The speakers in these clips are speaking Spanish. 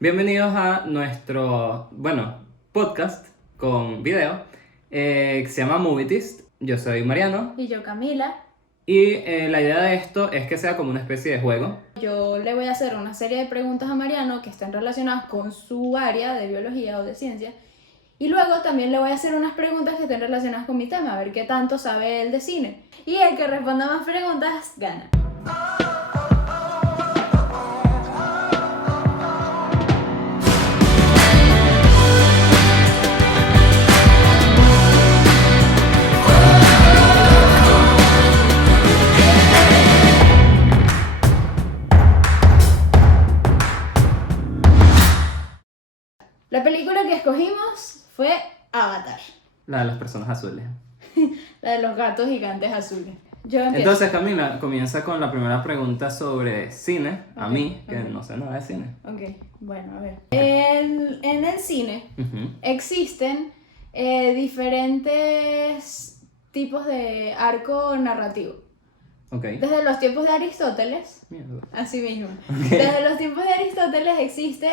Bienvenidos a nuestro, podcast con video que se llama Movietist. Yo soy Mariano Y yo, Camila. y la idea de esto es que sea como una especie de juego. Yo le voy a hacer una serie de preguntas a Mariano que estén relacionadas con su área de biología o de ciencia. Y luego también le voy a hacer unas preguntas que estén relacionadas con mi tema, a ver qué tanto sabe él de cine. Y el que responda más preguntas, gana. La película que escogimos fue Avatar, La de las personas azules. la de los gatos gigantes azules. Yo empiezo. Entonces Camila comienza con la primera pregunta sobre cine, a Ok, mí, que ok. no sé nada de cine. Ok, bueno, a ver. En el cine Ujú. existen diferentes tipos de arco narrativo. Ok. Desde los tiempos de Aristóteles, Mierda. así mismo, desde los tiempos de Aristóteles existe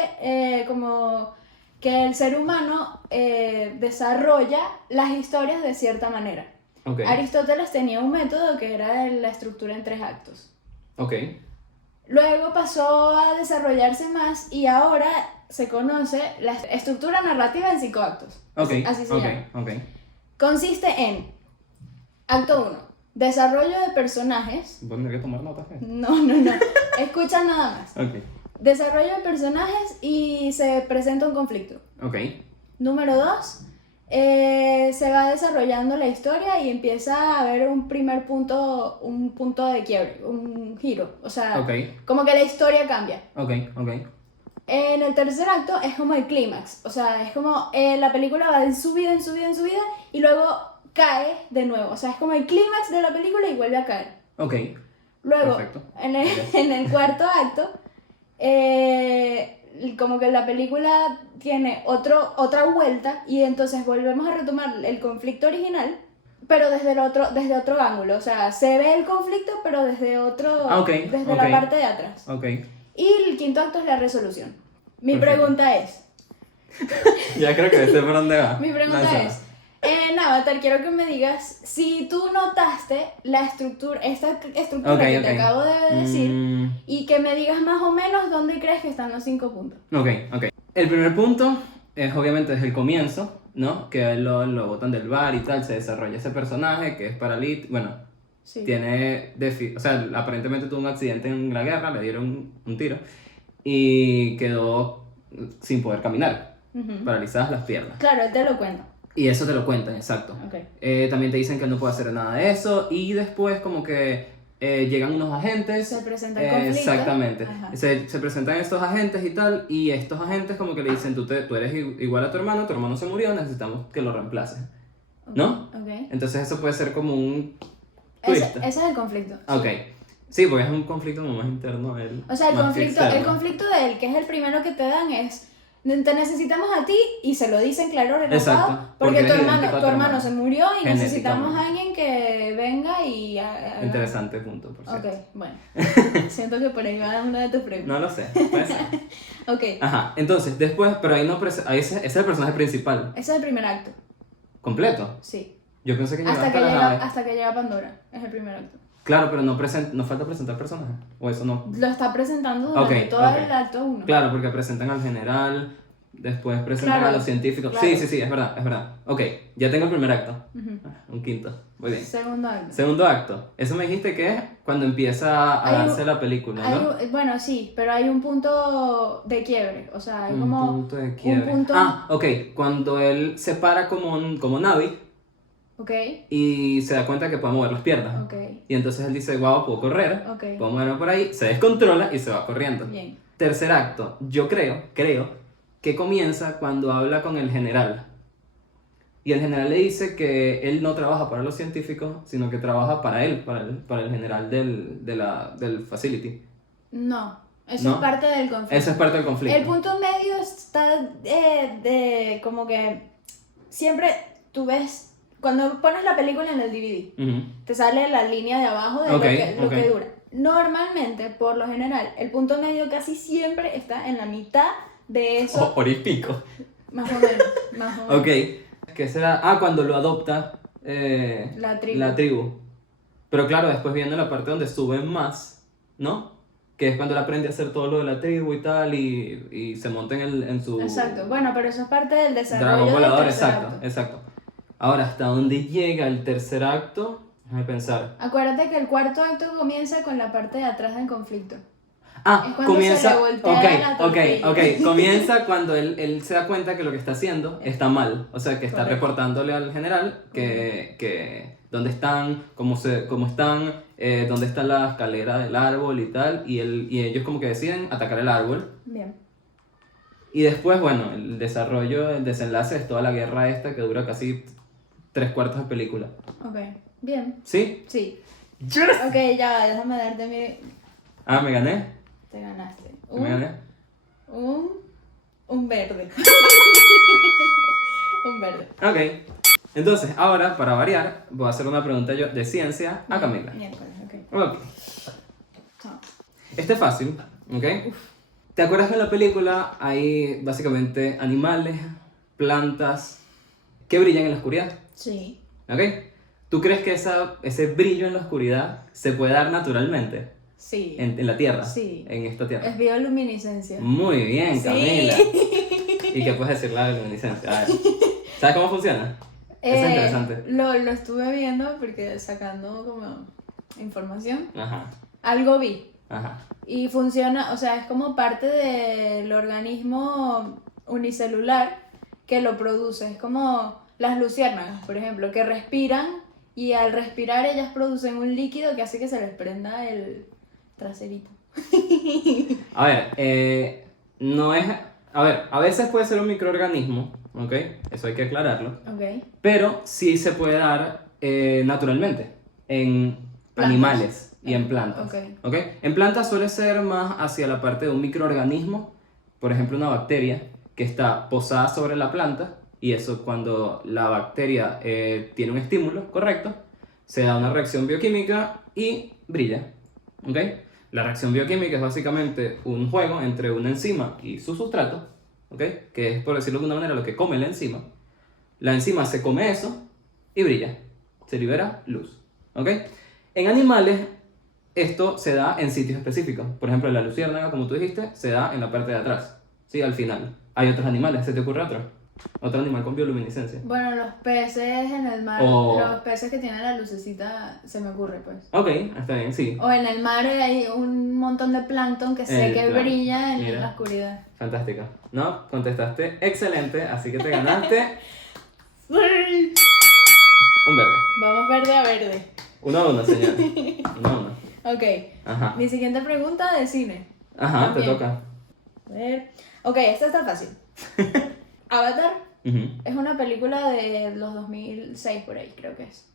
como que el ser humano desarrolla las historias de cierta manera. Ok. Aristóteles tenía un método que era la estructura en 3 actos. Ok. Luego pasó a desarrollarse más y ahora se conoce la estructura narrativa en 5 actos. Ok. Así se Ok. llama. Ok. Consiste en acto 1, desarrollo de personajes. Voy a tener que tomar notas. No. Escucha nada más. Ok. Desarrollo de personajes y se presenta un conflicto. Ok. Número 2, se va desarrollando la historia y empieza a haber un punto de quiebre, un giro. O sea, Ok. como que la historia cambia. Ok. Ok. En el tercer acto es como el clímax, o sea, es como la película va en subida y luego cae de nuevo, o sea, es como el clímax de la película y vuelve a caer. Ok. Luego, Perfecto. en el cuarto acto, como que la película tiene otra vuelta y entonces volvemos a retomar el conflicto original, pero desde otro ángulo, o sea, se ve el conflicto pero desde desde la parte de atrás. Ok. Y el quinto acto es la resolución. Mi Perfecto. pregunta es, Ya creo que sé por dónde va. mi pregunta Lánzala. es, en Avatar quiero que me digas si tú notaste esta estructura Ok, que ok. te acabo de decir Mm, y que me digas más o menos dónde crees que están los 5 puntos. ok, ok. El primer punto es obviamente desde el comienzo, ¿no? Que a él lo botan del bar y tal, se desarrolla ese personaje que es paralítico, bueno, Sí. tiene, o sea, aparentemente tuvo un accidente en la guerra, le dieron un tiro y quedó sin poder caminar, Ujú. paralizadas las piernas. Claro, él te lo cuento. Y eso te lo cuentan, exacto. Ok. También te dicen que él no puede hacer nada de eso y después como que llegan unos agentes. Se presenta el conflicto. Exactamente. Ajá. Se presentan estos agentes y tal y estos agentes como que le dicen tú eres igual a tu hermano se murió, necesitamos que lo reemplaces. ¿No? Ok. Entonces eso puede ser como un Ese twist. es el conflicto. Ok. Sí, porque es un conflicto como más interno a él. O sea, el más que conflicto externo. de él, que es el primero que te dan, es te necesitamos a ti y se lo dicen claro relatado Exacto, porque porque tu eres idéntico a hermano, tu tu hermano hermano. se murió y necesitamos Genéticamente. a alguien que venga y haga... Interesante punto, por cierto. Ok, bueno. Siento que por ahí va una de tus preguntas. No lo sé, puede ser. Ok, Ajá, entonces, después, pero ahí no ahí ese es el personaje principal, ese es el primer acto, completo. sí. Yo pensé que llegaba Hasta que, hasta la nave. hasta que llega Pandora, es el primer acto. Claro, pero no falta presentar personajes, o eso no. Lo está presentando durante Ok, todo ok. el acto 1. Claro, porque presentan al general, después presentan Claro, a los científicos. claro. Sí, es verdad, es verdad. Ok, ya tengo el primer acto. Un quinto, muy bien. Segundo acto. Segundo acto, eso me dijiste que es cuando empieza a Hay un- darse la película, ¿no? Bueno, sí, pero hay un punto de quiebre, o sea, hay Un como punto de quiebre. punto- Ah, ok, cuando él se para como Navi Ok, y se da cuenta que puede mover las piernas. ok, Y entonces él dice, wow, puedo correr, ok. puedo moverme por ahí, se descontrola y se va corriendo. Bien. Tercer acto, yo creo que comienza cuando habla con el general. Y el general le dice que él no trabaja para los científicos, sino que trabaja para él, para el general del facility. No, eso ¿No? es parte del conflicto. Eso es parte del conflicto. El punto medio está de como que siempre tú ves, cuando pones la película en el DVD, Ujú. te sale la línea de abajo de Ok, lo que ok. dura. Normalmente, por lo general, el punto medio casi siempre está en la mitad de eso, Hora y pico. más o menos, más o menos. Ok. ¿Qué será? Ah, cuando lo adopta La tribu. Pero claro, después viene la parte donde suben más, ¿no? Que es cuando él aprende a hacer todo lo de la tribu y tal, y se monta en su Exacto, bueno, pero eso es parte del desarrollo dragón del volador, tercer exacto, acto. exacto. Ahora, ¿hasta dónde llega el tercer acto? Déjame pensar. Acuérdate que el cuarto acto comienza con la parte de atrás del conflicto. Ah, Es cuando comienza. se le voltea la tortilla. Ok. Comienza cuando él se da cuenta que lo que está haciendo está mal. O sea, que está Correcto. reportándole al general que dónde están, cómo están, dónde está la escalera del árbol y tal. Y ellos como que deciden atacar el árbol. Bien. Y después, bueno, el desarrollo, el desenlace es toda la guerra esta que dura casi 3/4 de película. Ok, bien. ¿Sí? Sí. ¡Yes! Ok, ya, déjame darte mi... Ah, me gané. Te ganaste. Me gané. Un verde. Un verde. Ok. Entonces, ahora, para variar, voy a hacer una pregunta yo de ciencia a Camila. Miércoles, ok. Ok. Chao. Este es fácil, ¿ok? ¿Te acuerdas que en la película hay básicamente animales, plantas que brillan en la oscuridad? Sí. ¿Ok? ¿Tú crees que ese brillo en la oscuridad se puede dar naturalmente Sí. en la Tierra? Sí. En esta Tierra. Es bioluminiscencia. Muy bien, Sí. Camila. ¿Y qué puedes decir la bioluminiscencia? A ver. ¿Sabes cómo funciona? Eso es interesante. Lo estuve viendo porque sacando como información. Ajá, Algo vi. ajá. Y funciona, o sea, es como parte del organismo unicelular que lo produce. Es como las luciérnagas, por ejemplo, que respiran y al respirar ellas producen un líquido que hace que se les prenda el traserito. A ver, no es... A ver, a veces puede ser un microorganismo, ¿ok? Eso hay que aclararlo. Ok. Pero sí se puede dar naturalmente en Plantas. animales y en plantas. Ok. ¿Ok? En plantas suele ser más hacia la parte de un microorganismo, por ejemplo una bacteria que está posada sobre la planta y eso cuando la bacteria tiene un estímulo correcto, se da una reacción bioquímica y brilla. ¿Ok? La reacción bioquímica es básicamente un juego entre una enzima y su sustrato, ¿ok? Que es, por decirlo de alguna manera, lo que come la enzima. La enzima se come eso y brilla. Se libera luz. ¿Ok? En animales, esto se da en sitios específicos. Por ejemplo, la luciérnaga, como tú dijiste, se da en la parte de atrás. ¿Sí? Al final. Hay otros animales. ¿Se te ocurre otro? Otro animal con bioluminiscencia. Bueno, los peces en el mar, O- los peces que tienen la lucecita, se me ocurre pues. Ok, está bien, sí. O en el mar hay un montón de plancton que sé El que plancton, brilla en mira. la oscuridad. Fantástico. ¿No? Contestaste excelente, así que te ganaste un verde. Vamos verde a verde. 1-1, señor. 1-1. Ok, Ajá. mi siguiente pregunta de cine. Ajá, También. te toca. A ver. Ok, esta está fácil. Avatar Ujú. es una película de los 2006 por ahí, creo que es.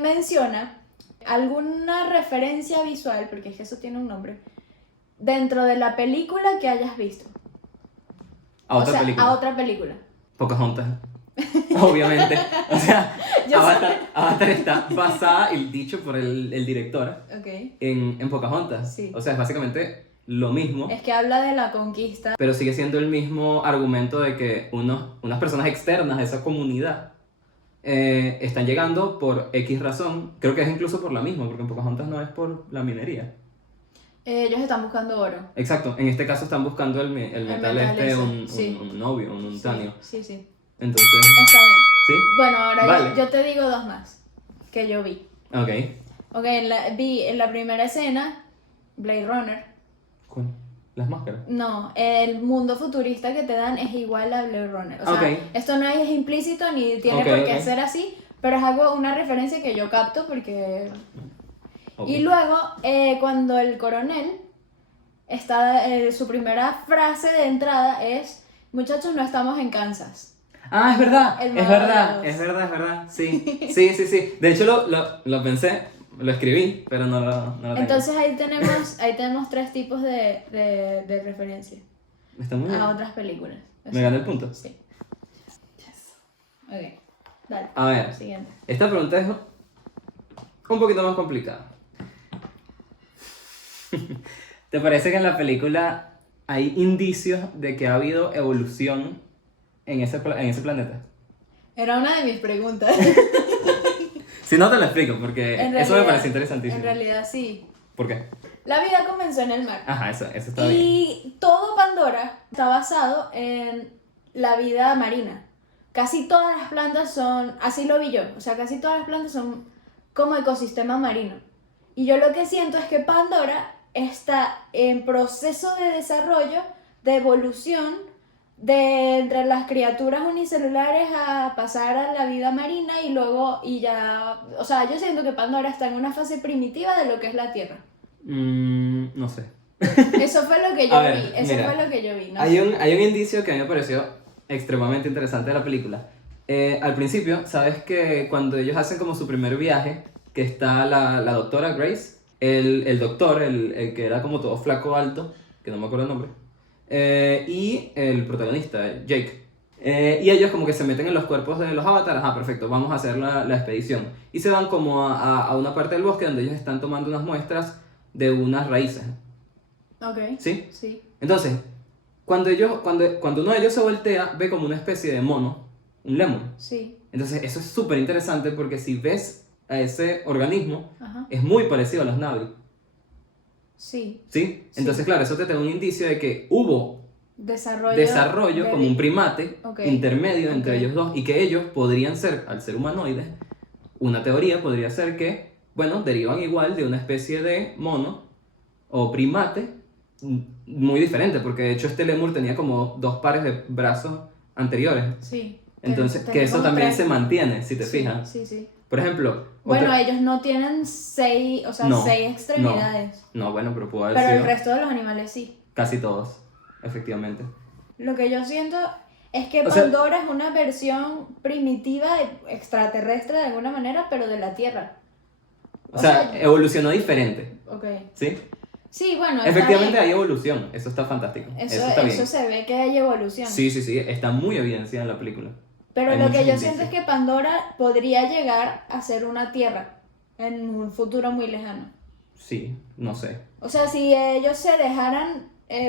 Menciona alguna referencia visual, porque es que eso tiene un nombre, dentro de la película que hayas visto. A otra o sea, película. a otra película. Pocahontas. Obviamente. O sea, Yo Avatar está basada y dicho por el director Ok. en Pocahontas. Sí. O sea, es básicamente lo mismo, Es que habla de la conquista. pero sigue siendo el mismo argumento de que unas personas externas a esa comunidad están llegando por X razón. Creo que es incluso por la misma, porque en Pocahontas no es por la minería. Ellos están buscando oro. Exacto, en este caso están buscando el metal metal este, ese, sí. un novio, un untanio. Sí, sí. Entonces, Está bien. ¿sí? Bueno, ahora Vale. yo te digo dos más que yo vi. Ok. Ok, vi en la primera escena Blade Runner. ¿Cuál? Las máscaras. No, el mundo futurista que te dan es igual a Blade Runner. O sea, Ok. esto no es implícito ni tiene Ok, por qué ok. ser así, pero es algo, una referencia que yo capto porque... Ok. Y luego, cuando el coronel está, su primera frase de entrada es, muchachos, no estamos en Kansas. Ah, es verdad, El es mago verdad, de Oz. es verdad, es verdad. Sí, sí, sí, sí. De hecho, lo pensé, lo escribí, pero no lo tengo. Entonces ahí tenemos tres tipos de referencia Está muy bien. a otras películas. Me gané el punto. Sí. Ok, dale. A ver, Siguiente. esta pregunta es un poquito más complicada. ¿Te parece que en la película hay indicios de que ha habido evolución en ese planeta. Era una de mis preguntas. Si no te lo explico, porque eso me pareció interesantísimo. En realidad sí. ¿Por qué? La vida comenzó en el mar. Ajá, eso está bien. Y todo Pandora está basado en la vida marina. Casi todas las plantas son, así lo vi yo, o sea, casi todas las plantas son como ecosistema marino. Y yo lo que siento es que Pandora está en proceso de desarrollo, de evolución, de entre las criaturas unicelulares a pasar a la vida marina y luego, y ya, o sea, yo siento que Pandora está en una fase primitiva de lo que es la Tierra. No sé. Eso fue lo que yo A ver, vi, eso mira, fue lo que yo vi, ¿no? hay un indicio que a mí me pareció extremadamente interesante de la película. Al principio, sabes que cuando ellos hacen como su primer viaje, que está la doctora Grace, el doctor, el que era como todo flaco alto, que no me acuerdo el nombre, y el protagonista, Jake. Y ellos como que se meten en los cuerpos de los avatares. Ah, perfecto, vamos a hacer la expedición. Y se van como a una parte del bosque donde ellos están tomando unas muestras de unas raíces. Ok. ¿Sí? Sí. Entonces, cuando uno de ellos se voltea, ve como una especie de mono, un lémur. Sí. Entonces, eso es súper interesante porque si ves a ese organismo, Ajá. es muy parecido a los Navi. Sí. ¿Sí? Entonces, claro, eso te da un indicio de que hubo Desarrollo como un primate Ok. intermedio entre Ok. ellos dos y que ellos podrían ser, al ser humanoides, una teoría podría ser que, bueno, derivan igual de una especie de mono o primate muy diferente, porque de hecho este lémur tenía como 2 pares de brazos anteriores. Sí. Entonces, que tenía eso como también 3. se mantiene, si te Sí, fijas. Sí, sí. Por ejemplo, Bueno, otra- ellos no tienen 6, o sea, No, 6 extremidades. no, bueno, pero pudo haber Pero el sido resto de los animales sí. casi todos, efectivamente. Lo que yo siento es que O sea- Pandora es una versión primitiva, extraterrestre de alguna manera, pero de la Tierra. O sea, evolucionó diferente, Ok. ¿sí? Sí, bueno, está Efectivamente bien. hay evolución, eso está fantástico. Eso, está bien. eso se ve que hay evolución. Sí, está muy evidenciado en la película. Pero Hay lo que muchos yo siento indicios. es que Pandora podría llegar a ser una Tierra en un futuro muy lejano. Sí, no sé. O sea, si ellos se dejaran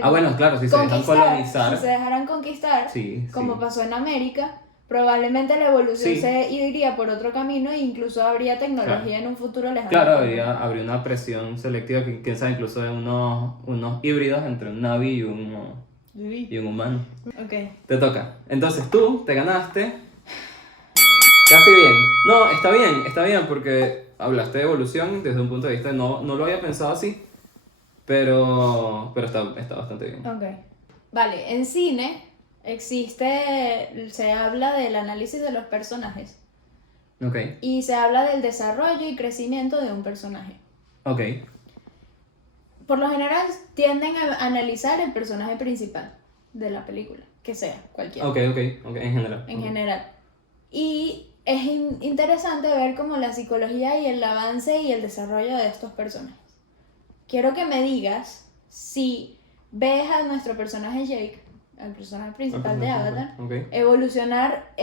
Bueno, claro, si se dejan colonizar. si se dejaran conquistar, Sí, como sí. pasó en América, probablemente la evolución Sí. se iría por otro camino e incluso habría tecnología Claro. en un futuro lejano. Claro, habría una presión selectiva, quién sabe, incluso de unos híbridos entre un Navi y un humano. Ok. Te toca. Entonces tú te ganaste. Casi bien. No, está bien porque hablaste de evolución desde un punto de vista, no lo había pensado así, pero está bastante bien. Ok. Vale, en cine se habla del análisis de los personajes Ok, y se habla del desarrollo y crecimiento de un personaje. ok, Por lo general tienden a analizar el personaje principal de la película, que sea, cualquiera. ok, en general. En Ok. general. Y es interesante ver como la psicología y el avance y el desarrollo de estos personajes. Quiero que me digas si ves a nuestro personaje Jake, el personaje principal de Avatar, Ok. evolucionar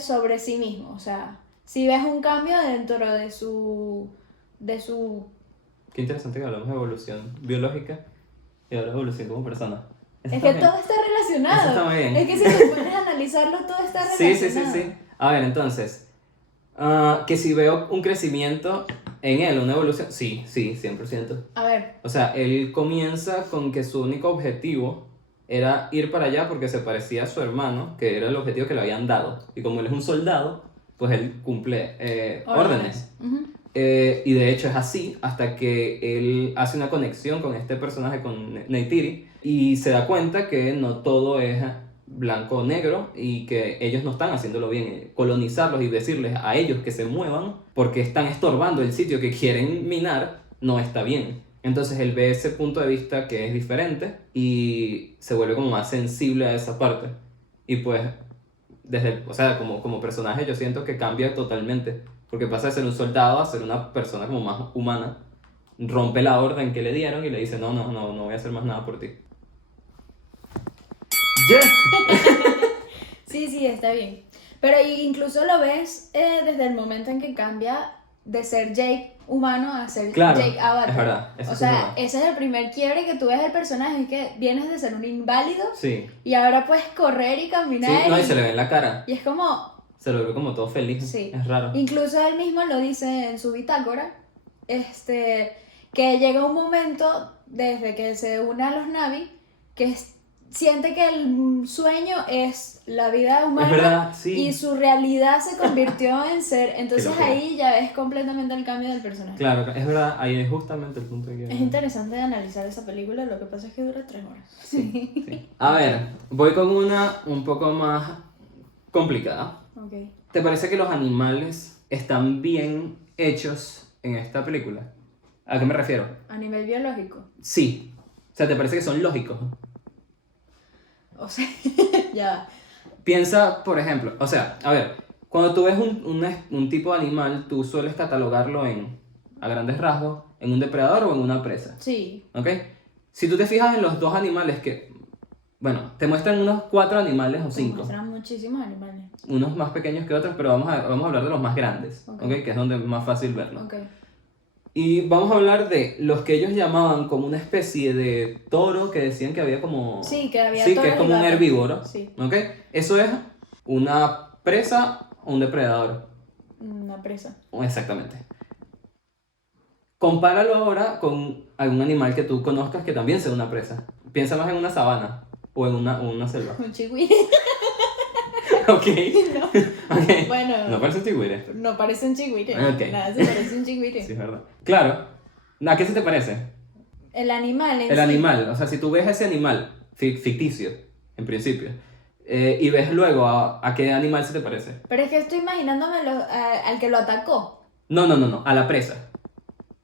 sobre sí mismo. O sea, si ves un cambio dentro de su Qué interesante que hablamos de evolución biológica y ahora evolución como persona. Eso Es está que bien. todo está relacionado. Eso está muy bien. Es que si te pones a analizarlo, todo está Sí, relacionado. sí. A ver, entonces, que si veo un crecimiento en él, una evolución, sí, 100%. A ver, O sea, él comienza con que su único objetivo era ir para allá porque se parecía a su hermano, que era el objetivo que le habían dado. Y como él es un soldado, pues él cumple órdenes. Ujú. Y de hecho es así hasta que él hace una conexión con este personaje, con Neytiri, y se da cuenta que no todo es blanco o negro y que ellos no están haciéndolo bien. Colonizarlos y decirles a ellos que se muevan porque están estorbando el sitio que quieren minar no está bien. Entonces él ve ese punto de vista que es diferente y se vuelve como más sensible a esa parte. Y pues, o sea, como personaje yo siento que cambia totalmente. Porque pasa de ser un soldado a ser una persona como más humana. Rompe la orden que le dieron y le dice, no voy a hacer más nada por ti. ¡Yes! Sí, está bien. Pero incluso lo ves desde el momento en que cambia de ser Jake, humano a ser Claro, Jake Avatar. es verdad, eso O sí es sea, verdad. ese es el primer quiebre que tú ves del personaje, es que vienes de ser un inválido Sí. y ahora puedes correr y Sí, caminar no, y se le ve en la cara. y es como, Se lo ve como todo feliz. sí. Es raro. Incluso él mismo lo dice en su bitácora, que llega un momento desde que se une a los Na'vi que siente que el sueño es la vida humana Es verdad, sí. y su realidad se convirtió en ser. Entonces locura. ahí ya ves completamente el cambio del personaje. Claro, es verdad, ahí es justamente el punto que... Es interesante de analizar esa película, lo que pasa es que dura 3 horas. Sí. A ver, voy con una un poco más complicada. Ok. ¿Te parece que los animales están bien hechos en esta película? ¿A qué me refiero? A nivel biológico. Sí. O sea, ¿te parece que son lógicos? O sea, ya. Piensa, por ejemplo, o sea, a ver, cuando tú ves un tipo de animal, tú sueles catalogarlo a grandes rasgos, en un depredador o en una presa, Sí. ¿ok? Si tú te fijas en los dos animales que, bueno, te muestran unos 4 animales o 5, Muestran muchísimos animales. unos más pequeños que otros, pero vamos a hablar de los más grandes, Ok. ¿ok? Que es donde es más fácil verlo. Ok. Y vamos a hablar de los que ellos llamaban como una especie de toro, que decían que había como... Sí, que había Sí, que toros es y como un vacas. herbívoro, Sí. ¿ok? Eso es una presa o un depredador. Una presa. Exactamente. Compáralo ahora con algún animal que tú conozcas que también sea una presa. Piensa más en una sabana o en una selva. Un chigüire. Ok. No. Ok. Bueno. No parece un tigüire. No parece un chigüire. Ok. Nada se parece a un chigüire. Sí, es verdad. Claro. ¿A qué se te parece? El animal en El sí. animal. O sea, si tú ves ese animal ficticio, en principio, y ves luego a qué animal se te parece. Pero es que estoy imaginándome al que lo atacó. No. A la presa.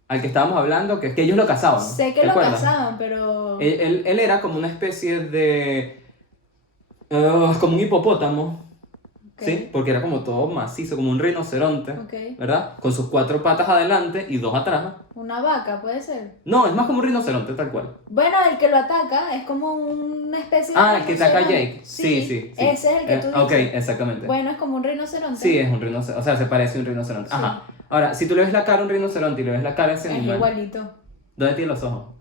Al que estábamos hablando, que ellos lo cazaban. Sé que ¿te lo acuerdas? cazaban, pero... Él era como una especie de... como un hipopótamo, Ok. ¿sí? Porque era como todo macizo, como un rinoceronte, Ok. ¿verdad? Con sus 4 patas adelante y 2 atrás. Una vaca, puede ser. No, es más como un rinoceronte, tal cual. Bueno, el que lo ataca es como una especie de Ah, el que ataca a rinoceronte. Jake. Sí. Ese es el que tú dices. Ok, exactamente. Bueno, es como un rinoceronte. Sí, es un rinoceronte, o sea, se parece a un rinoceronte. Sí. Ajá. Ahora, si tú le ves la cara a un rinoceronte y le ves la cara a ese Es animal, igualito. ¿dónde tiene los ojos?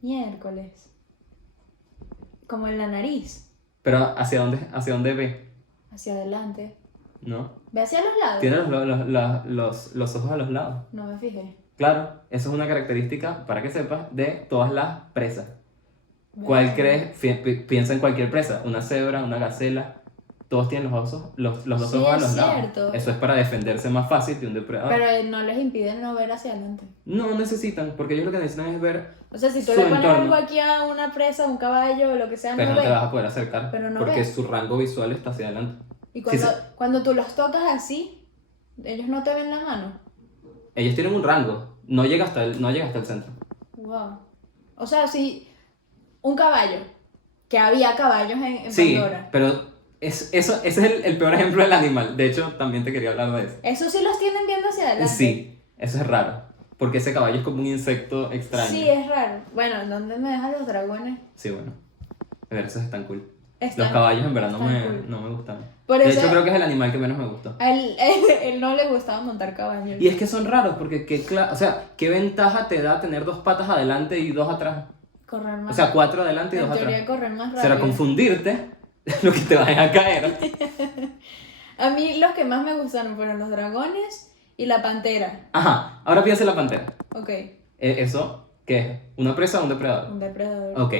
Miércoles. Como en la nariz. Pero ¿hacia dónde ve? Hacia adelante. ¿No? Ve hacia los lados. Tiene los ojos a los lados. No me fijé. Claro, eso es una característica, para que sepas, de todas las presas. ¿Cuál Bueno. crees? Piensa en cualquier presa, una cebra, una gacela, todos tienen los dos Sí, ojos a es los lados. cierto. Eso es para defenderse más fácil de un depredador. Pero no les impide no ver hacia adelante. No necesitan, porque ellos lo que necesitan es ver, O sea, si tú Su le pones entorno. algo aquí a una presa, un caballo o lo que sea, pero no no te ve. vas a poder acercar, Pero no porque ve. su rango visual está hacia adelante. Y Sí, cuando tú los tocas así, ellos no te ven la mano. Ellos tienen un rango, no llega hasta el centro. Wow. O sea, si un caballo, que había caballos en Sí, Pandora. pero ese es el peor ejemplo del animal. De hecho, también te quería hablar de eso. Eso sí los tienen viendo hacia adelante. Sí, eso es raro, porque ese caballo es como un insecto extraño. Sí, es raro. Bueno, ¿dónde me dejan los dragones? Sí, bueno. A ver, esos están cool. Están- Los caballos en verdad no están me, cool. no me gustan. Por De eso- hecho, creo que es el animal que menos me gustó. A él no le gustaba montar caballos. Y es que son raros, porque o sea, ¿qué ventaja te da tener 2 patas adelante y 2 atrás? Correr más. O sea, 4 adelante y 2 en teoría atrás. correr más rápido. Será confundirte lo que te vaya a caer. A mí los que más me gustaron fueron los dragones y la pantera. Ajá, ahora piensa en la pantera. Ok, ¿Eso qué es? ¿Una presa o un depredador? un depredador. Ok.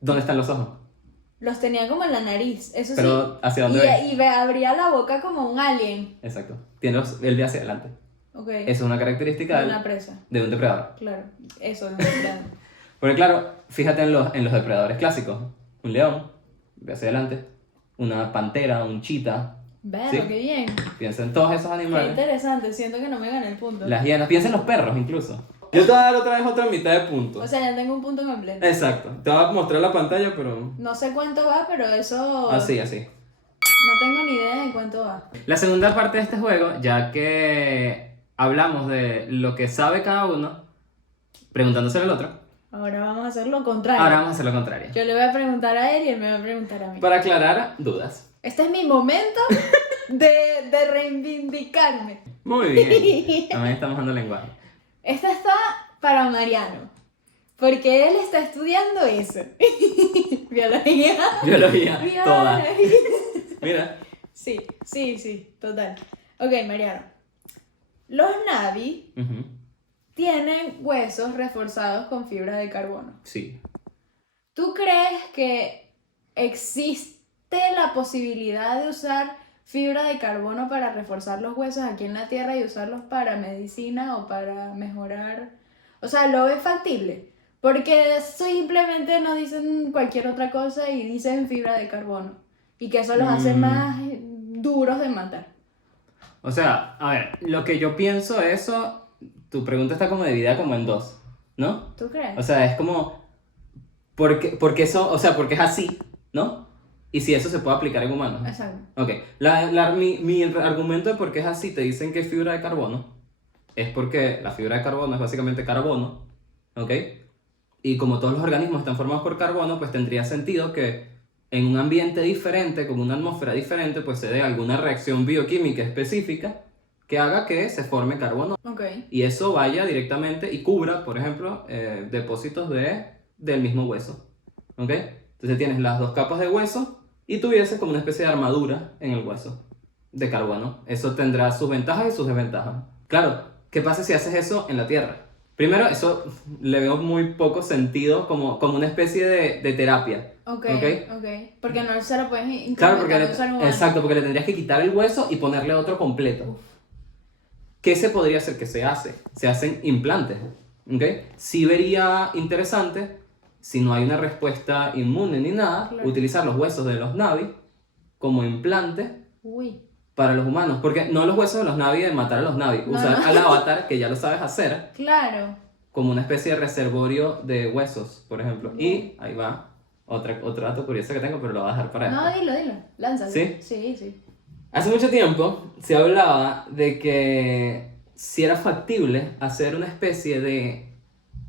¿Dónde están los ojos? Los tenía como en la nariz, eso Pero, sí. ¿hacia dónde ve? Y abría la boca como un alien. Exacto. Él ve hacia adelante. Ok. Esa es una característica De una presa, de un depredador. claro. Eso es un depredador. Porque claro, fíjate en los depredadores clásicos. Un león, ve hacia adelante. Una pantera, un chita. Verlo, Sí. qué bien. Piensa en todos esos Qué animales. interesante, siento que no me gané el punto. Las hienas, piensa en los perros incluso. Yo te voy a dar otra vez otra mitad de punto. O sea, ya tengo un punto completo. Exacto. Te voy a mostrar la pantalla, pero... No sé cuánto va, pero eso... Así. No tengo ni idea de cuánto va. La segunda parte de este juego, ya que hablamos de lo que sabe cada uno, preguntándoselo al otro, Ahora vamos a hacer lo contrario. ahora vamos a hacer lo contrario. Yo le voy a preguntar a él y él me va a preguntar a mí. Para aclarar dudas. Este es mi momento de reivindicarme. Muy bien. También estamos dando lenguaje. Esta está para Mariano, porque él está estudiando eso. Biología. Biología, toda. Biología. Mira. Sí, total. Ok, Mariano. Los Navi Ujú. tienen huesos reforzados con fibra de carbono. Sí. ¿Tú crees que existe la posibilidad de usar fibra de carbono para reforzar los huesos aquí en la Tierra y usarlos para medicina o para mejorar? O sea, ¿lo ves factible? Porque simplemente no dicen cualquier otra cosa y dicen fibra de carbono. Y que eso los hace más duros de matar. O sea, a ver, lo que yo pienso de eso, tu pregunta está como dividida como en dos, ¿no? ¿Tú crees? O sea, es como, porque eso, o sea, porque es así, ¿no? Y si eso se puede aplicar en humanos. Exacto. Ok, mi argumento de por qué es así, te dicen que es fibra de carbono, es porque la fibra de carbono es básicamente carbono, ¿ok? Y como todos los organismos están formados por carbono, pues tendría sentido que en un ambiente diferente, con una atmósfera diferente, pues se dé alguna reacción bioquímica específica que haga que se forme carbono. Ok. Y eso vaya directamente y cubra, por ejemplo, depósitos del mismo hueso. ¿Ok? Entonces tienes las dos capas de hueso y tuvieses como una especie de armadura en el hueso de carbono. Eso tendrá sus ventajas y sus desventajas. Claro, ¿qué pasa si haces eso en la Tierra? Primero, eso le veo muy poco sentido como una especie de terapia. Ok. ¿Ok? Porque no se lo puedes Claro, implementar porque en un ser humano. exacto, porque le tendrías que quitar el hueso y ponerle otro completo. ¿Qué se podría hacer? ¿Qué se hace? Se hacen implantes. ¿Ok? Sí vería interesante, si no hay una respuesta inmune ni nada, Claro. utilizar los huesos de los Navi como implante Uy. para los humanos. Porque no los huesos de los Navi de matar a los Navi, No, usar no. al avatar, que ya lo sabes hacer, Claro. como una especie de reservorio de huesos, por ejemplo. Wow. Y ahí va, otro dato curioso que tengo, pero lo voy a dejar para No, después. dilo. Lánzalo. ¿Sí? Sí. Hace mucho tiempo se hablaba de que si era factible hacer una especie de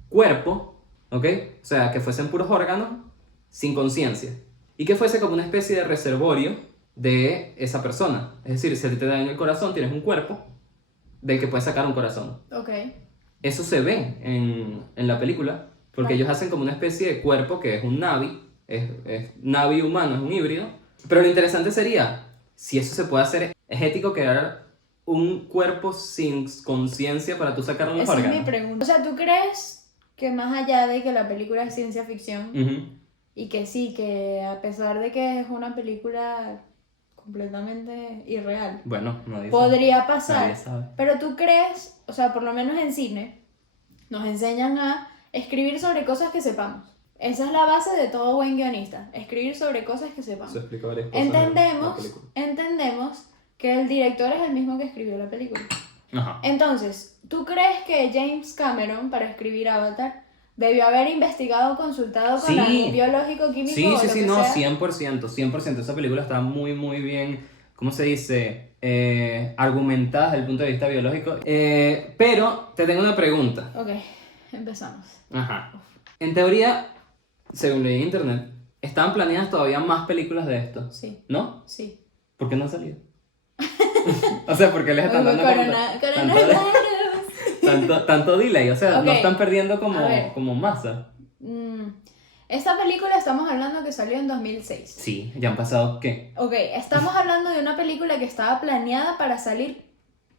cuerpo, ¿ok? O sea, que fuesen puros órganos sin conciencia. Y que fuese como una especie de reservorio de esa persona. Es decir, si a ti te daño el corazón, tienes un cuerpo del que puedes sacar un corazón. Ok. Eso se ve en la película, porque Vale. ellos hacen como una especie de cuerpo que es un Navi, es Navi humano, es un híbrido. Pero lo interesante sería, si eso se puede hacer, es ético crear un cuerpo sin conciencia para tú sacar los Esa es órganos. mi pregunta. O sea, ¿tú crees que más allá de que la película es ciencia ficción Ujú. y que sí, que a pesar de que es una película completamente irreal, Bueno, nadie podría sabe. pasar? Nadie sabe. Pero tú crees, o sea, por lo menos en cine, nos enseñan a escribir sobre cosas que sepamos. Esa es la base de todo buen guionista, escribir sobre cosas que sepamos. Eso explica varias cosas en la película. Entendemos que el director es el mismo que escribió la película. Ajá. Entonces, ¿tú crees que James Cameron, para escribir Avatar, debió haber investigado, consultado con Sí. algún biológico, químico Sí, o sí, lo sí, que no, sea? 100%. Esa película está muy, muy bien, ¿cómo se dice? Argumentada desde el punto de vista biológico. Pero te tengo una pregunta. Ok, empezamos. Ajá. En teoría, según leí en internet, estaban planeadas todavía más películas de esto, Sí, ¿no? sí. ¿Por qué no han salido? O sea, ¿por qué les están dando tanto delay? O sea, Ok, no están perdiendo a ver. como masa. Esta película estamos hablando que salió en 2006. Sí, ya han pasado, ¿qué? Ok, estamos hablando de una película que estaba planeada para salir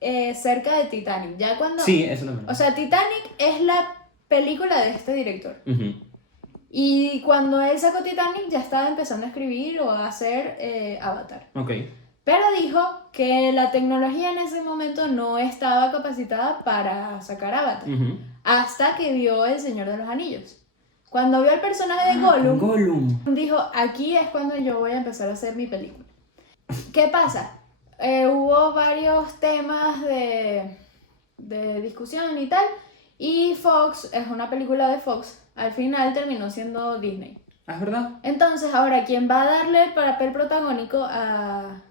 cerca de Titanic. Ya cuando... Sí, eso no me O sea, Titanic es la película de este director. Ujú. Y cuando él sacó Titanic ya estaba empezando a escribir o a hacer Avatar. Ok. Pero dijo que la tecnología en ese momento no estaba capacitada para sacar Avatar. Ujú. Hasta que vio El Señor de los Anillos. Cuando vio el personaje de Gollum, Gollum. dijo, aquí es cuando yo voy a empezar a hacer mi película. ¿Qué pasa? Hubo varios temas de discusión y tal. Y Fox, es una película de Fox, al final terminó siendo Disney. Ah, ¿es verdad? Entonces, ahora, ¿quién va a darle el papel protagónico a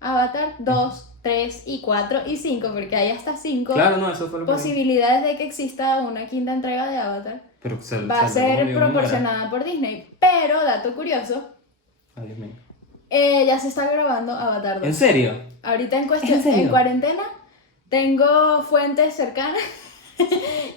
Avatar? 2, 3 y 4 y 5, porque hay hasta 5 Claro, no, eso fue lo que... posibilidades de que exista una quinta entrega de Avatar. Pero Va a ser proporcionada por Disney. Pero, dato curioso, Ay, Dios mío. Ya se está grabando Avatar 2. ¿En serio? Ahorita en ¿En serio? en cuarentena, tengo fuentes cercanas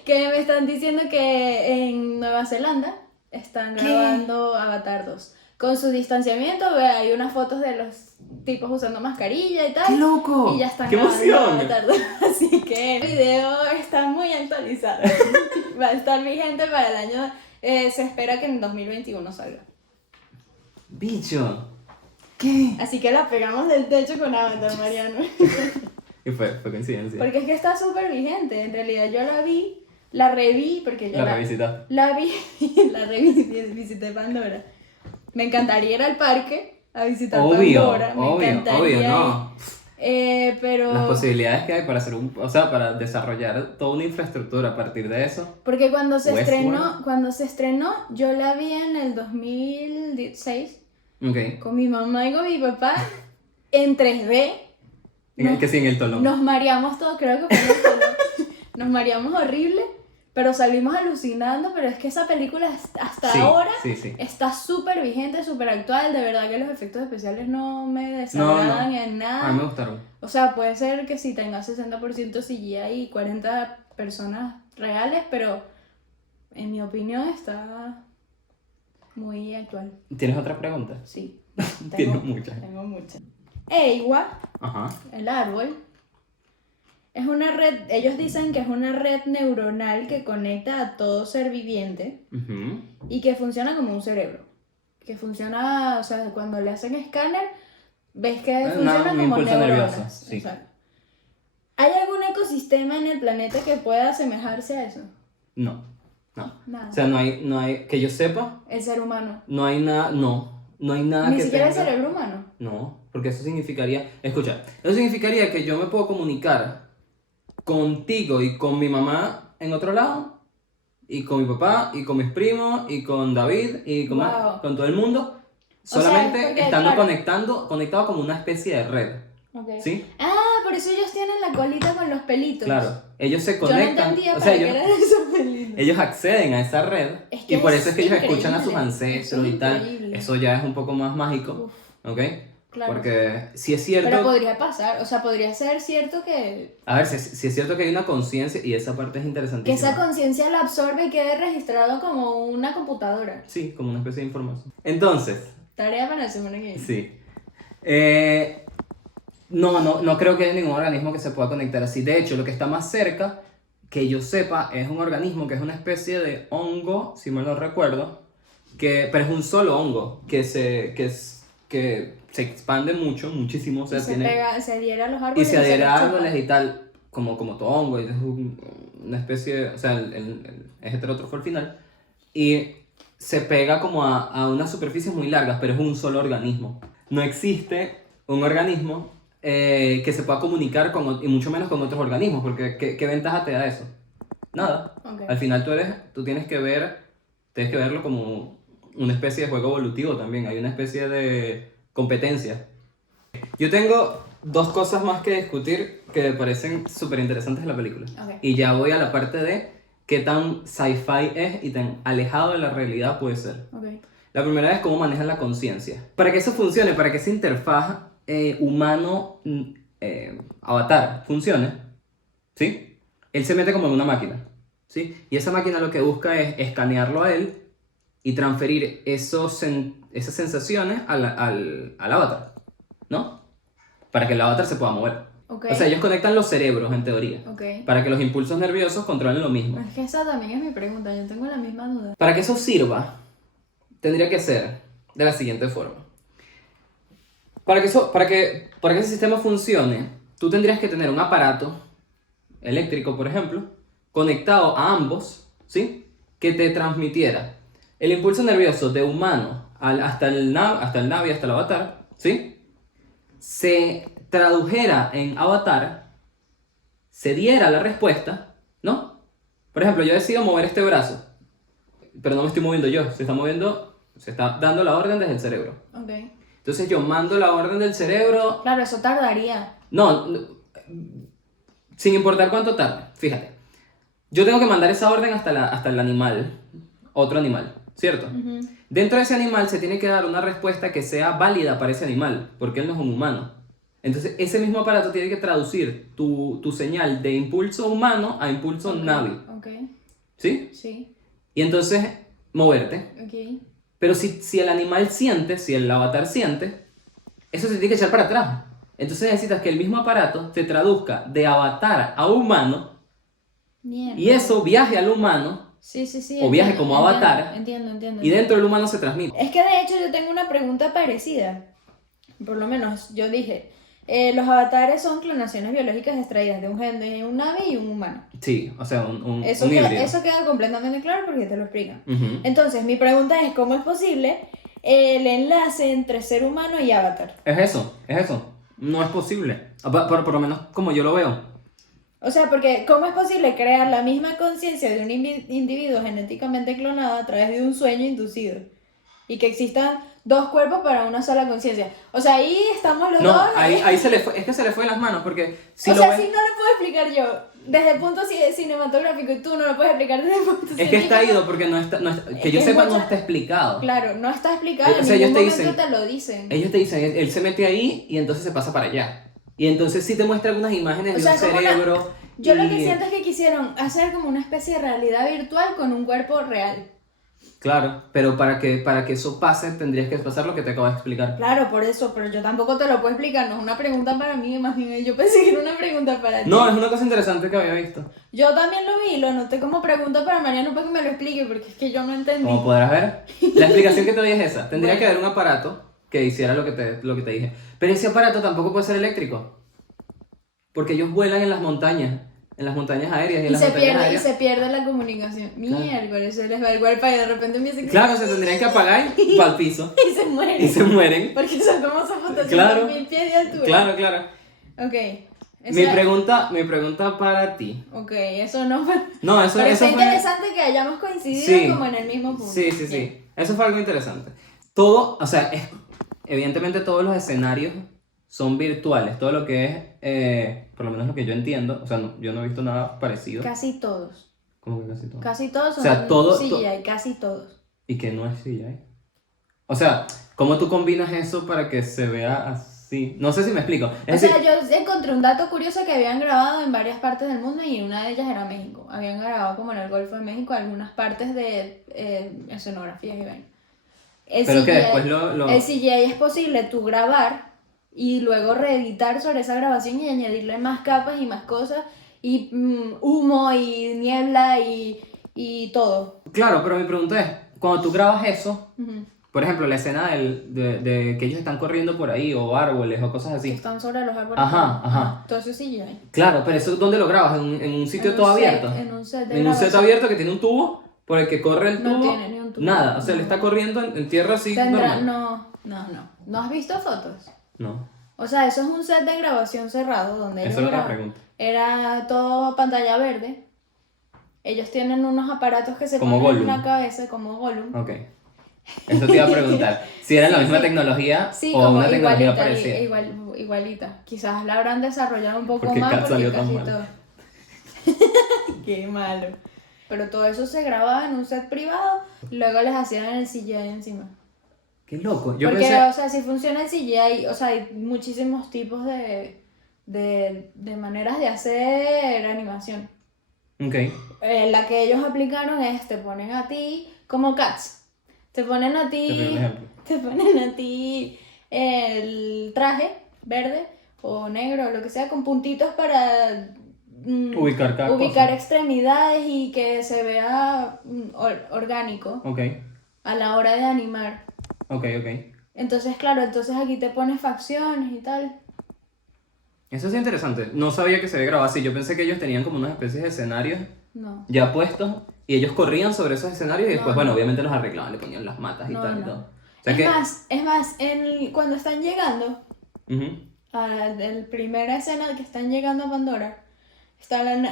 que me están diciendo que en Nueva Zelanda están ¿Qué? grabando Avatar 2. Con su distanciamiento, hay unas fotos de los tipos usando mascarilla y tal. ¡Qué loco! Y ya están ¡Qué grabando emoción! Avatar 2. Así que el video está muy actualizado. Va a estar vigente para el año. Se espera que en 2021 salga. Bicho. ¿Qué? Así que la pegamos del techo con Avatar, Mariano. Y fue coincidencia. Porque es que está súper vigente. En realidad yo la reví, porque yo La revisitaste. la vi, la reví, visité Pandora. Me encantaría ir al parque a visitar Pandora. Me encantaría obvio, ir. no. Pero... Las posibilidades que hay para hacer o sea, para desarrollar toda una infraestructura a partir de eso. Porque cuando se Westworld. estrenó, yo la vi en el 2006 Ok. con mi mamá y con mi papá en 3D. Que sí, en el Tolón. Nos mareamos todos, creo que fue en el Tolón. Nos mareamos horrible, pero salimos alucinando. Pero es que esa película hasta Sí, ahora sí. está súper vigente, súper actual. De verdad que los efectos especiales no me desagradan en nada. A mí me gustaron. O sea, puede ser que sí tenga 60% CGI y 40 personas reales, pero en mi opinión está muy actual. ¿Tienes otra pregunta? Sí, Tienes muchas. Tengo muchas. EIWA, Ajá. el árbol, es una red, ellos dicen que es una red neuronal que conecta a todo ser viviente Ujú. y que funciona como un cerebro. Que funciona, o sea, cuando le hacen escáner, ves que funciona un como impulso neuronas. nervioso, sí. Exacto. ¿Hay algún ecosistema en el planeta que pueda asemejarse a eso? No. Nada. O sea, no hay, que yo sepa, El ser humano. no hay nada, no hay nada Ni que siquiera el tenga- cerebro humano. No, porque eso significaría, escucha, eso significaría que yo me puedo comunicar contigo y con mi mamá en otro lado, y con mi papá, y con mis primos, y con David, y con, Wow. con todo el mundo, sea, solamente porque, estando claro. conectado como una especie de red, Okay. ¿sí? Ah, por eso ellos tienen la colita con los pelitos. Claro, ellos se Yo no conectan, entendía o para sea, qué eran esos pelitos. ellos acceden a esa red, Es que y por es eso es que ellos escuchan a sus increíble. ancestros Eso es y tal, increíble. eso ya es un poco más mágico, Uf, ¿ok? claro. Porque si es cierto... Pero podría pasar, o sea, podría ser cierto que A ver, si es cierto que hay una conciencia, y esa parte es interesantísima. esa conciencia la absorbe y quede registrado como una computadora. Sí, como una especie de información. Entonces, Tarea para la semana que viene. sí. No creo que haya ningún organismo que se pueda conectar así. De hecho, lo que está más cerca, que yo sepa, es un organismo que es una especie de hongo, si mal no recuerdo, pero es un solo hongo, que se expande muchísimo, o sea, Y se adhiere a los y árboles. se adhiere los a chupa. árboles y tal, como todo hongo, y es una especie, o sea, es heterótrofo al final, y se pega como a unas superficies muy largas, pero es un solo organismo. No existe un organismo que se pueda comunicar con, y mucho menos con otros organismos, porque ¿qué ventaja te da eso? Nada. Ok. Al final tú tienes que verlo como una especie de juego evolutivo también, hay una especie de competencia. Yo tengo dos cosas más que discutir que me parecen súper interesantes de la película. Ok. Y ya voy a la parte de qué tan sci-fi es y tan alejado de la realidad puede ser. Ok. La primera es cómo manejan la conciencia. Para que eso funcione, para que esa interfaz humano-avatar funcione, ¿sí? Él se mete como en una máquina, ¿sí? Y esa máquina lo que busca es escanearlo a él y transferir esas sensaciones al avatar, ¿no? Para que el avatar se pueda mover. Ok. O sea, ellos conectan los cerebros, en teoría, Ok. para que los impulsos nerviosos controlen lo mismo. Es que esa también es mi pregunta, yo tengo la misma duda. Para que eso sirva, tendría que ser de la siguiente forma. Para que ese sistema funcione, tú tendrías que tener un aparato eléctrico, por ejemplo, conectado a ambos, ¿sí? Que te transmitiera el impulso nervioso de humano hasta el Navi, hasta el avatar, ¿sí? Se tradujera en avatar, se diera la respuesta, ¿no? Por ejemplo, yo decido mover este brazo, pero no me estoy moviendo yo, se está dando la orden desde el cerebro. Ok. Entonces yo mando la orden del cerebro, Claro, eso tardaría. no, sin importar cuánto tarde, fíjate. Yo tengo que mandar esa orden hasta el animal, otro animal, ¿cierto? Ujú. Dentro de ese animal se tiene que dar una respuesta que sea válida para ese animal, porque él no es un humano. Entonces, ese mismo aparato tiene que traducir tu señal de impulso humano a impulso Navi. Ok. ¿Sí? Sí. Y entonces, moverte. Ok. Pero si el animal siente, si el avatar siente, eso se tiene que echar para atrás. Entonces necesitas que el mismo aparato te traduzca de avatar a humano Mierda. y eso viaje al humano Sí, sí, sí. o viaje como avatar Entiendo. y dentro del humano se transmite. Es que de hecho yo tengo una pregunta parecida. Por lo menos yo dije, los avatares son clonaciones biológicas extraídas de un gen de un ave y un humano. Sí, o sea, un Eso híbrido. queda completamente claro porque te lo explican. Ujú. Entonces, mi pregunta es, ¿cómo es posible el enlace entre ser humano y avatar? Es eso. No es posible. Por lo menos como yo lo veo. O sea, porque ¿cómo es posible crear la misma conciencia de un individuo genéticamente clonado a través de un sueño inducido? Y que existan dos cuerpos para una sola conciencia. O sea, ahí estamos los No, dos. ahí se le fue, es que se le fue de las manos porque si o lo sea, ves, si no lo puedo explicar yo desde el punto cinematográfico y tú no lo puedes explicar desde el punto es que está científico. ido porque no está, Es que yo que sepa mucho- no está explicado. Claro, no está explicado, O sea, en ellos ningún te momento dicen- te lo dicen. Ellos te dicen, él se mete ahí y entonces se pasa para allá. Y entonces sí te muestra algunas imágenes O de sea, un como cerebro. Yo lo y- que siento es que quisieron hacer como una especie de realidad virtual con un cuerpo real. Claro, pero para que eso pase tendrías que pasar lo que te acabo de explicar. Claro, por eso, pero yo tampoco te lo puedo explicar, no es una pregunta para mí, imagínate, yo pensé que era una pregunta para ti. No, es una cosa interesante que había visto. Yo también lo vi, lo noté como pregunta para Mariano para que me lo explique, porque es que yo no entendí. Como podrás ver, la explicación que te doy es esa. Tendría Bueno. que haber un aparato que hiciera lo que te dije. Pero ese aparato tampoco puede ser eléctrico. Porque ellos vuelan en las montañas aéreas. Y, en Y las se montañas pierde, aéreas. y se pierde la comunicación. Miércoles, se les va el wifi y de repente empieza a... Claro, se tendrían que apagar y para el piso. y se mueren. Y se mueren. Porque son como sofotos Claro. 1000 pies de altura. Claro. Ok. Mi pregunta para ti. Ok, eso no fue... No, eso Pero está fue. interesante que hayamos coincidido Sí. como en el mismo punto. Sí. Bien. Eso fue algo interesante. Todo, o sea, evidentemente todos los escenarios son virtuales. Todo lo que es, por lo menos lo que yo entiendo, o sea, yo no he visto nada parecido. Casi todos. ¿Cómo que casi todo? Casi todos son O sea, todo- CGI, casi todos. Y que no es CGI. O sea, ¿cómo tú combinas eso para que se vea así? No sé si me explico. O Es sea, decir, yo encontré un dato curioso que habían grabado en varias partes del mundo y una de ellas era México. Habían grabado como en el Golfo de México algunas partes de escenografías y vaina. pero que después lo... El CGI es posible tú grabar y luego reeditar sobre esa grabación y añadirle más capas y más cosas y humo y niebla y todo. Claro, pero mi pregunta es, cuando tú grabas eso, Ujú. por ejemplo, la escena de que ellos están corriendo por ahí o árboles o cosas Que así. están sobre los árboles. Ajá. Todo eso es CGI. Claro, pero eso ¿dónde lo grabas? ¿En un sitio En todo un set, abierto? en un set de En un set grabación. abierto que tiene un tubo por el que corre el tubo. No tiene ni un tubo. Nada, o sea, él No. está corriendo en tierra así Tendrá, normal. no. ¿No has visto fotos? No, O sea, eso es un set de grabación cerrado donde esa ellos era la graban. pregunta. Era todo pantalla verde. Ellos tienen unos aparatos que se Como ponen en Gollum. la cabeza como Gollum. Ok. Eso te iba a preguntar. Si era la Sí, misma sí. tecnología Sí, o como una tecnología igualita, parecida. igualita. Quizás la habrán desarrollado un poco Porque más Kat porque salió tan casi mal. todo. Qué malo. Pero todo eso se grababa en un set privado y luego les hacían el CGI encima. Qué loco. Yo Porque, pensé... o sea, si funciona el CGI, o sea, hay muchísimos tipos de maneras de hacer animación. Ok. La que ellos aplicaron es, te ponen a ti, como Cats, te ponen a Te doy un ti, ejemplo. te ponen a ti el traje verde o negro o lo que sea, con puntitos para Ubicar cada ubicar cosa. extremidades y que se vea orgánico Ok. a la hora de animar. Ok. Entonces, claro, entonces aquí te pones facciones y tal. Eso es interesante. No sabía que se había grabado así. Yo pensé que ellos tenían como unas especies de escenarios No. ya puestos y ellos corrían sobre esos escenarios y después, No, bueno, no. obviamente los arreglaban, le ponían las matas y No, tal y no. todo. O sea Es que... más, cuando están llegando Ujú. a la primera escena que están llegando a Pandora,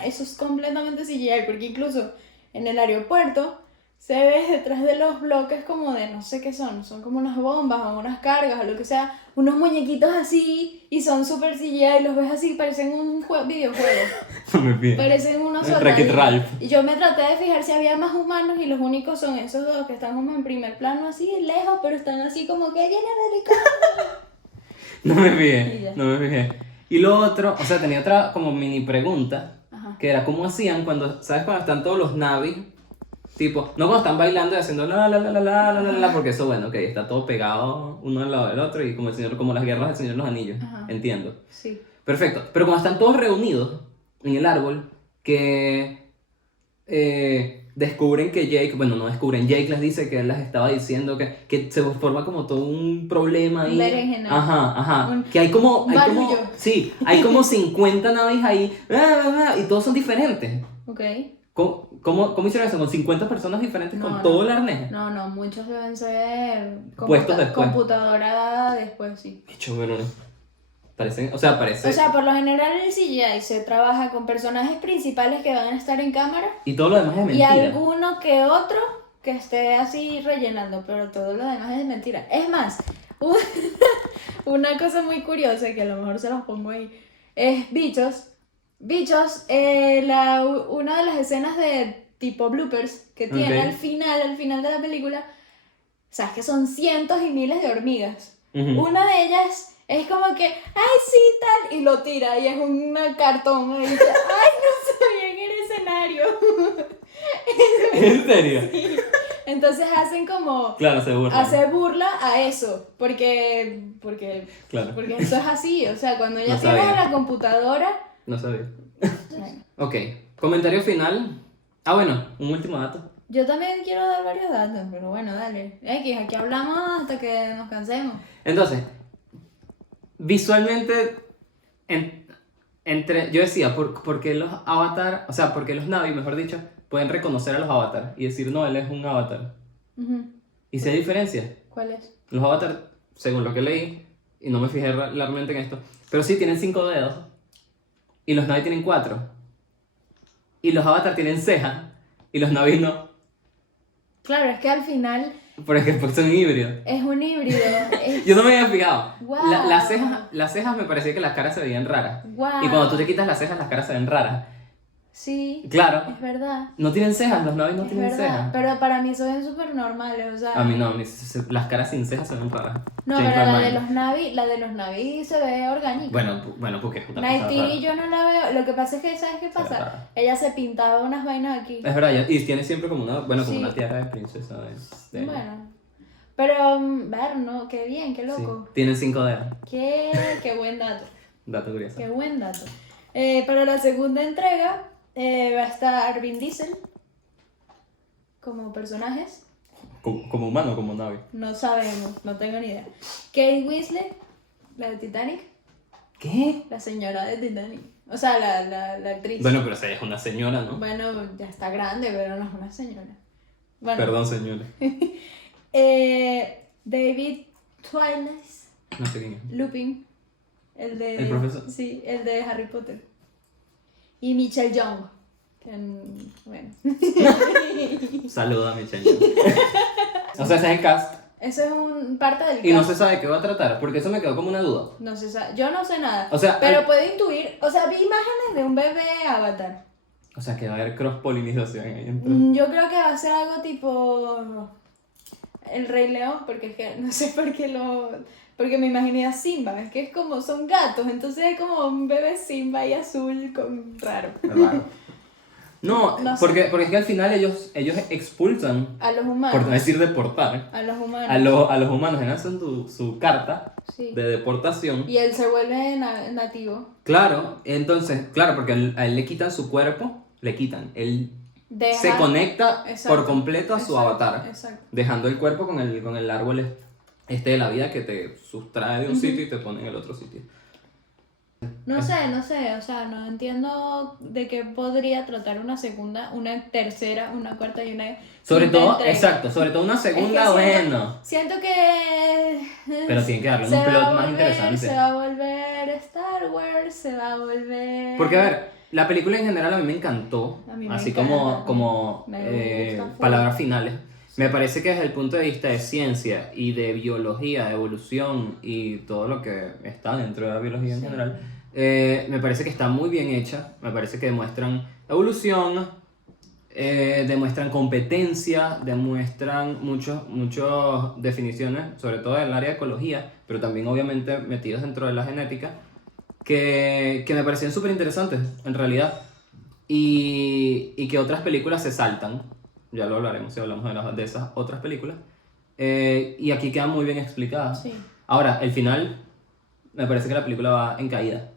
eso es completamente CGI, porque incluso en el aeropuerto se ve detrás de los bloques como de no sé qué son como unas bombas o unas cargas o lo que sea, unos muñequitos así y son super CGI, los ves así, parecen un videojuego, No me pides. parecen unos Wreck-It soldaditos. Ralph. Y yo me traté de fijar si había más humanos y los únicos son esos dos que están como en primer plano así lejos, pero están así como que viene el helicóptero. No me Y fijé, ya. no me fijé. Y lo otro, o sea, tenía otra como mini pregunta, Ajá. que era cómo hacían cuando, ¿sabes? Cuando están todos los navis, tipo, no cuando están bailando y haciendo la, porque eso, bueno, ok, está todo pegado uno al lado del otro y como el señor, como las guerras del Señor de los Anillos, Ajá. entiendo. Sí. Perfecto, pero cuando están todos reunidos en el árbol, que descubren que Jake, bueno, no descubren, Jake les dice que él les estaba diciendo que se forma como todo un problema ahí. Un berenjenal. Ajá, que hay como, barullo. sí, hay como 50 naves ahí, y todos son diferentes. Ok. ¿Cómo hicieron eso? ¿Con 50 personas diferentes con No, todo no. el arnés? No, muchos deben ser Puestos después. computadora después, sí. Hecho, bueno, parece. O sea, por lo general el CGI se trabaja con personajes principales que van a estar en cámara Y todo lo demás es y mentira. alguno que otro que esté así rellenando, pero todo lo demás es mentira. Es más, una cosa muy curiosa que a lo mejor se las pongo ahí, es Bichos. Bichos, una de las escenas de tipo bloopers que tiene Ok. al final de la película, sabes que son cientos y miles de hormigas. Ujú. Una de ellas es como que, ay, sí, tal, y lo tira, y es un cartón, y dice, ay, no sabía que era escenario. ¿En serio? Entonces hacen como, Claro, se burlan. hacer burla a eso, porque Claro, eso es así, o sea, cuando ya No tienes sabía. la computadora, no sabía. bueno. Ok, comentario final. Ah, bueno, un último dato. Yo también quiero dar varios datos, pero bueno, dale. X, aquí hablamos hasta que nos cansemos. Entonces, visualmente, yo decía, ¿por qué los avatar, o sea, por qué los Navi, mejor dicho, pueden reconocer a los avatar y decir, no, él es un avatar? Ujú. ¿Y si hay diferencia? ¿Cuál es? Los avatar, según lo que leí, y no me fijé realmente en esto, pero sí tienen 5 dedos, y los Navi tienen 4. Y los avatar tienen cejas, y los Navi no. Claro, es que al final Porque son híbridos. es un híbrido. Yo no me había fijado. Guau. Las cejas me parecía que las caras se veían raras. Guau. Y cuando tú te quitas las cejas, las caras se ven raras. Sí, Claro, es verdad. no tienen cejas, los Navi no Es tienen verdad. cejas. Pero para mí son súper normales, o sea. A mí no, las caras sin cejas se ven raras. No, Change pero my la mind. de los Navi se ve orgánica. Bueno, porque es una cosa Nightiri rara. yo no la veo. Lo que pasa es que, ¿sabes qué Se ve pasa? rara. Ella se pintaba unas vainas aquí. Es verdad, y tiene siempre como una, como Sí. una tiara de princesa. Bueno. Pero, ver, no, qué bien, qué Sí. loco. Tienen 5 dedos. Qué buen dato. Dato curioso. Qué buen dato. Para la segunda entrega va a estar Vin Diesel como personajes. Como humano, como Navi. No sabemos, no tengo ni idea. Kate Winslet, la de Titanic. ¿Qué? La señora de Titanic. O sea, la actriz. Bueno, pero ella es una señora, ¿no? Bueno, ya está grande, pero no es una señora. Bueno, Perdón, señora. David Twilight No sé quién es. Lupin, el de... ¿El profesor? Sí, el de Harry Potter. Y Michelle Young. Bueno. Saluda a Michelle. O sea, ese es el cast. Eso es un parte del Y no cast. se sabe qué va a tratar, porque eso me quedó como una duda. No se sabe. Yo no sé nada. O sea, pero hay- puedo intuir. O sea, vi imágenes de un bebé avatar. O sea, que va a haber cross-polinización ahí entre... Yo creo que va a ser algo tipo El Rey León, porque es que no sé por qué porque me imaginé a Simba, es que es como, son gatos, entonces es como un bebé Simba y azul con raro. Raro. No, No sé. porque es que al final ellos expulsan, A los por no humanos. decir deportar, A los humanos. a los humanos, le hacen su carta Sí. de deportación. Y él se vuelve nativo. Claro, entonces, claro, porque a él le quitan su cuerpo, él Deja- se conecta Exacto, por completo a su exacto, avatar, Exacto. dejando el cuerpo con el árbol de la vida que te sustrae de un Ujú. sitio y te pone en el otro sitio. No sé, o sea, no entiendo de qué podría tratar una segunda, una tercera, una cuarta y una Sobre quinta todo, entrega. exacto, sobre todo una segunda, siento- bueno. Siento que... Pero tienen que darle se un va a plot más volver- interesante. Se va a volver Star Wars, se va a volver... Porque, a ver, la película en general a mí me encantó, A mí me así encanta, como me gusta full. palabras finales. Me parece que desde el punto de vista de ciencia y de biología, de evolución y todo lo que está dentro de la biología en Sí. general, Me parece que está muy bien hecha, me parece que demuestran evolución, demuestran competencia, demuestran muchas definiciones, sobre todo en el área de ecología, pero también obviamente metidos dentro de la genética, que me parecían súper interesantes en realidad, y que otras películas se saltan, ya lo hablaremos si hablamos de esas otras películas, y aquí quedan muy bien explicadas. Sí. Ahora, el final, me parece que la película va en caída.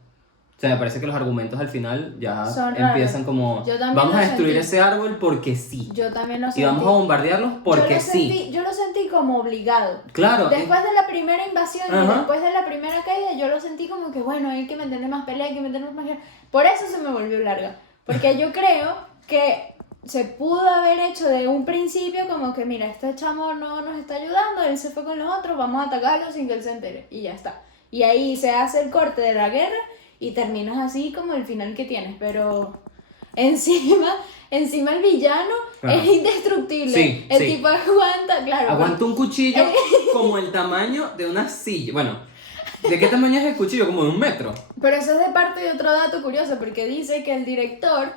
O sea, me parece que los argumentos al final ya Son empiezan raros. como, Yo también vamos lo a destruir sentí. ese árbol porque sí. Yo también lo Y sentí. vamos a bombardearlos porque sí. Yo lo sentí como obligado. Claro. Después de la primera invasión y Ajá. después de la primera caída, yo lo sentí como que, bueno, hay que meterle más pelea, hay que meterle más guerra. Por eso se me volvió larga. Porque yo creo que se pudo haber hecho de un principio como que, mira, este chamo no nos está ayudando, él se fue con los otros, vamos a atacarlo sin que él se entere. Y ya está. Y ahí se hace el corte de la guerra y terminas así como el final que tienes. Pero encima el villano Ajá. es indestructible. Sí, El sí. tipo aguanta, claro. Aguanta un cuchillo como el tamaño de una silla. Bueno, ¿de qué tamaño es el cuchillo? Como de 1 metro. Pero eso es de parte de otro dato curioso, porque dice que el director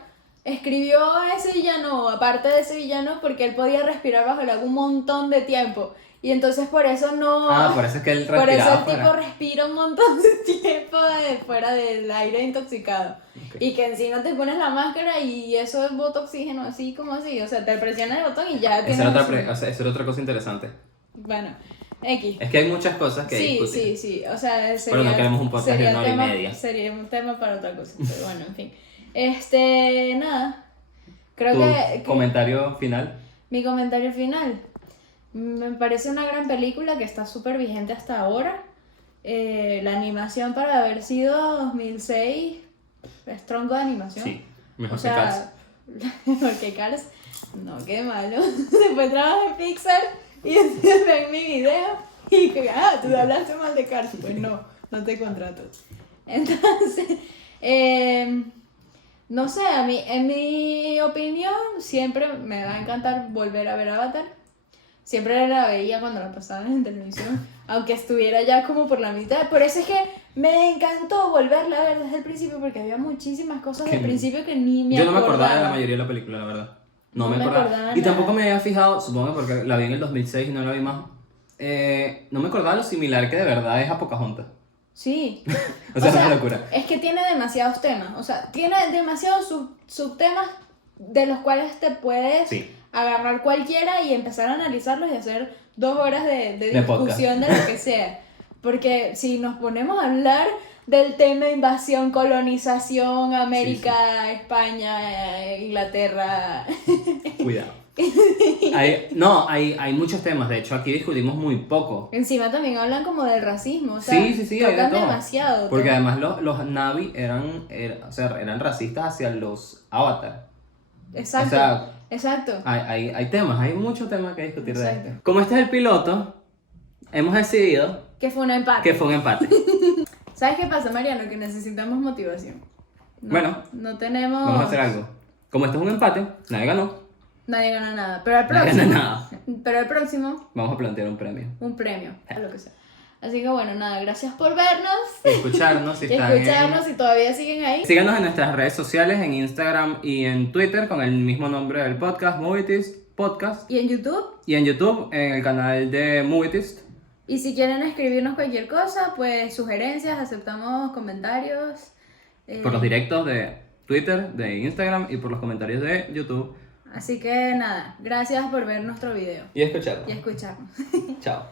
escribió a ese villano, aparte de ese villano, porque él podía respirar bajo el agua un montón de tiempo. Y entonces por eso no... Por eso es que él Por eso respiraba el tipo fuera. respira un montón de tiempo fuera del aire intoxicado. Ok. Y que encima te pones la máscara y eso bota oxígeno así como así. O sea, te presionas el botón y ya Esa tienes era otra, oxígeno. esa era otra cosa interesante. Bueno, X. Es que hay muchas cosas que Sí, discutir. sí. O sea, Pero no queremos un podcast de 1 hora y tema, media. sería un tema para otra cosa. Pero bueno, en fin. Nada. Creo ¿Tu que comentario final? mi comentario final. Me parece una gran película que está súper vigente hasta ahora. La animación para haber sido 2006 es tronco de animación. Sí, mejor O que Cars. sea, porque Cars, no, qué malo. Después trabajo en Pixar y ven mi video y que, tú hablaste mal de Cars. Pues no te contrato. Entonces, no sé, en mi opinión, siempre me va a encantar volver a ver Avatar. Siempre la veía cuando la pasaban en televisión, aunque estuviera ya como por la mitad. Por eso es que me encantó volverla a ver desde el principio, porque había muchísimas cosas del principio que ni me Yo no me acordaba. acordaba de la mayoría de la película, la verdad. No me me acordaba. acordaba Y nada. tampoco me había fijado, supongo que porque la vi en el 2006 y no la vi más. No me acordaba lo similar que de verdad es a Pocahontas. Sí. O sea, es una locura. Es que tiene demasiados temas. O sea, tiene demasiados subtemas de los cuales te puedes Sí. agarrar cualquiera y empezar a analizarlos y hacer 2 horas de podcast. discusión de lo que sea. Porque si nos ponemos a hablar del tema invasión, colonización, América, España, Inglaterra. Cuidado. Hay muchos temas. De hecho, aquí discutimos muy poco. Encima también hablan como del racismo. O sea, Sí, hay de tocan todo. demasiado. Porque todo. además los Na'vi eran racistas hacia los Avatar. Exacto. O sea, Exacto. hay temas, hay muchos temas que discutir de Exacto. esto. Como este es el piloto, hemos decidido Que fue un empate. que fue un empate. ¿Sabes qué pasa, Mariano? Que necesitamos motivación. Bueno, no tenemos... Vamos a hacer algo. Como esto es un empate, nadie ganó. Nadie gana nada. Pero el Nadie próximo... gana nada. Pero el próximo, Vamos a plantear un premio. un premio, a lo que sea. Así que bueno, nada, gracias por vernos. Escucharnos si Y están escucharnos si todavía siguen ahí. Síganos en nuestras redes sociales, en Instagram y en Twitter con el mismo nombre del podcast, Movietist Podcast. Y en YouTube. Y en YouTube, en el canal de Movietist. Y si quieren escribirnos cualquier cosa, pues sugerencias, aceptamos comentarios. Por los directos de Twitter, de Instagram y por los comentarios de YouTube. Así que nada, gracias por ver nuestro video Y escucharnos. y escucharnos. Chao.